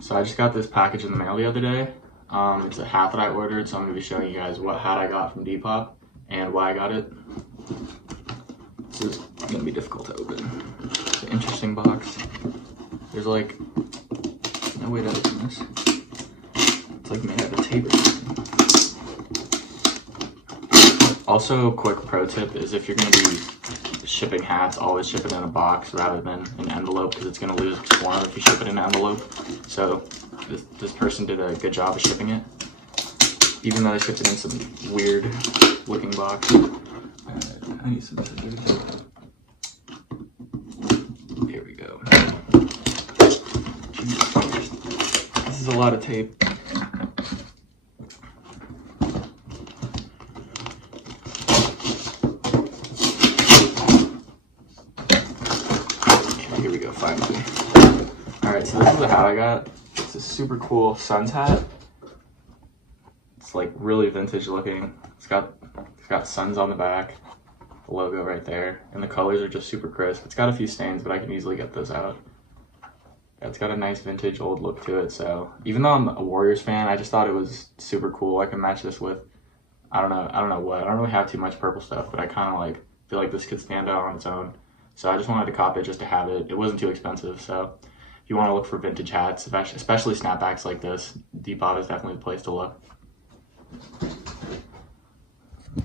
So I just got this package in the mail the other day. It's a hat that I ordered, so I'm going to be showing you guys what hat I got from Depop and why I got it. This is going to be difficult to open. It's an interesting box. There's like no way to open this. It's like made out of tape or something. Also, a quick pro tip is if you're going to be shipping hats, always ship it in a box rather than an envelope, because it's going to lose its form if you ship it in an envelope. So this person did a good job of shipping it, even though they shipped it in some weird looking box. I need some scissors. Here we go. Jesus Christ. This is a lot of tape. Here we go, finally. Alright, so this is the hat I got. It's a super cool Suns hat. It's like really vintage looking. It's got Suns on the back, the logo right there, and the colors are just super crisp. It's got a few stains, but I can easily get those out. Yeah, it's got a nice vintage old look to it, so even though I'm a Warriors fan, I just thought it was super cool. I can match this with, I don't know what. I don't really have too much purple stuff, but I kind of like feel like this could stand out on its own. So I just wanted to cop it just to have it. It wasn't too expensive, so if you want to look for vintage hats, especially snapbacks like this, Depop is definitely the place to look.